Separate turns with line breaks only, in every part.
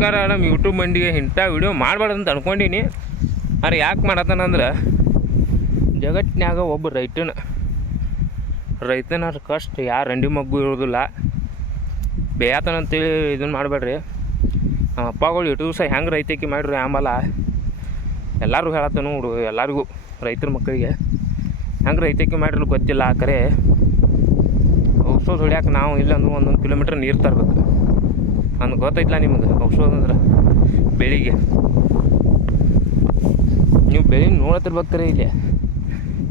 ನಮಸ್ಕಾರ ನಮ್ಮ ಯೂಟ್ಯೂಬ್ ಮಂಡಿಗೆ ಇಂಥ ವಿಡಿಯೋ ಅಂತ ಅನ್ಕೊಂಡೀನಿ. ಅರೆ ಯಾಕೆ ಮಾಡತ್ತಾನಂದ್ರೆ ಜಗತ್ತಿನಾಗ ಒಬ್ಬ ರೈತನ ರೈತನ ಕಷ್ಟ ಯಾರು ರಂಡಿ ಮಗ್ಗು ಇರೋದಿಲ್ಲ. ಬೇಯತನಂತೇಳಿ ಇದನ್ನು ಮಾಡಬೇಡ್ರಿ. ನಮ್ಮ ಅಪ್ಪಗಳು ಇಟ್ಟು ದಿವಸ ಹೆಂಗೆ ರೈತಕ್ಕೆ ಮಾಡಿರಿ ಆಂಬಲ್ಲ ಎಲ್ಲರೂ ಹೇಳತ್ತನು ಹುಡುಗ ಎಲ್ಲರಿಗೂ, ರೈತರ ಮಕ್ಕಳಿಗೆ. ಹೆಂಗೆ ರೈತಕ್ಕೆ ಮಾಡಿರಿ ಗೊತ್ತಿಲ್ಲ ಕರೆ. ಔಷಧ ಹೊಡ್ಯಾಕೆ ನಾವು ಇಲ್ಲಂದ್ರೆ ಒಂದೊಂದು ಕಿಲೋಮೀಟ್ರ್ ನೀರು ತರ್ಬೇಕು. ನನಗೆ ಗೊತ್ತೈತಿಲ್ಲ ನಿಮ್ಗೆ ಔಷಧ ಅಂದ್ರೆ ಬೆಳಿಗ್ಗೆ. ನೀವು ಬೆಳಿ ನೋಡತಿರ್ಬೇಕ್ರಿ ಕರೆ ಇಲ್ಲಿ.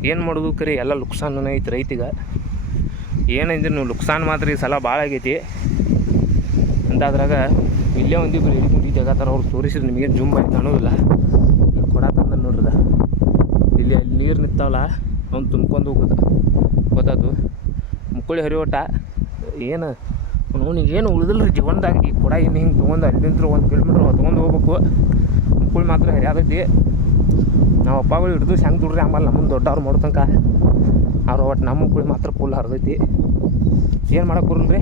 ಏನು ಮಾಡೋದು ಕರಿ? ಎಲ್ಲ ಲುಕ್ಸಾನ್ ಐತಿ ರೈತಿಗೆ. ಏನಂದ್ರೆ ನೀವು ಲುಕ್ಸಾನ್ ಮಾತ್ರ ಈ ಸಲ ಭಾಳ ಆಗೈತಿ. ಅಂತಾದ್ರಾಗ ಇಲ್ಲೇ ಒಂದಿಬ್ಬರು ಹಿಡಿಕೊಂಡು ಜಗತ್ತಾರ ಅವ್ರು ತೋರಿಸಿದ್ರೆ ನಿಮಗೆ ಜುಮ್ ಆಯ್ತು ಅನ್ನೋದಿಲ್ಲ. ಕೊಡತಂದ ನೋಡ್ರದ ಇಲ್ಲಿ ಅಲ್ಲಿ ನೀರು ನಿಂತಾವಲ್ಲ, ಅವ್ನು ತುಂಬ್ಕೊಂಡು ಹೋಗೋದು. ಗೊತ್ತಾತು. ಮುಕ್ಕುಳಿ ಹರಿಯೋಟ ಏನು ಅವನಿಗೆ ಏನು ಉಳಿದಿಲ್ಲ ರೀ ಜೀವನದಾಗ ಈ ಕೂಡ ಇನ್ನು ಹಿಂಗೆ ತೊಗೊಂಡು ಅಲ್ಲಿಂತ್ರ ಒಂದು ಕಿಲೋಮೀಟ್ರ್ ತೊಗೊಂಡು ಹೋಗ್ಬೇಕು. ಮುಕ್ಕುಳಿ ಮಾತ್ರ ಹರಿಯಾದೈತಿ. ನಾವು ಅಪ್ಪಗಳು ಹಿಡಿದು ಹೆಂಗೆ ದುಡ್ರಿ ಆಮೇಲೆ ನಮ್ಮ ದೊಡ್ಡವ್ರು ಮಾಡೋ ತನಕ. ಅವ್ರು ಒಟ್ಟು ನಮ್ಮ ಕುಳಿ ಮಾತ್ರ ಫುಲ್ ಹರಿದೈತಿ. ಏನು ಮಾಡೋಕೆ ಬರಲ್ಲ ರೀ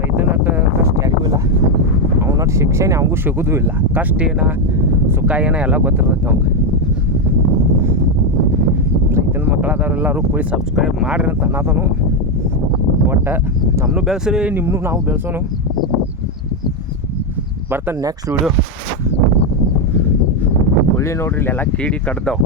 ರೈತನ ಕಷ್ಟ ಯಾರಿಗೂ ಇಲ್ಲ. ಅವನಟ್ಟು ಶಿಕ್ಷಣ ಅವನಿಗೂ ಸಿಗೋದು ಇಲ್ಲ. ಕಷ್ಟ ಏನ, ಸುಖ ಏನ ಎಲ್ಲ ಗೊತ್ತಿರ್ತೈತಿ ಅವಂಗೆ ರೈತನ ಮಕ್ಕಳಾದವ್ರೆಲ್ಲರೂ ಕೂಡಿ ಸಬ್ಸ್ಕ್ರೈಬ್ ಮಾಡ್ರಿ ಅಂತ ಅನ್ನೋದನು. ಒಟ್ಟು ನಮ್ಮನ್ನು ಬೆಳೆಸ್ರಿ ನಿಮ್ಮನ್ನು ನಾವು ಬೆಳೆಸೋನು ಬರ್ತಾನೆ ನೆಕ್ಸ್ಟ್ ವೀಡಿಯೋ ಹುಳಿ ನೋಡ್ರಿ ಇಲ್ಲೆಲ್ಲ ಕೀಡಿ ಕಡ್ದಾವ್.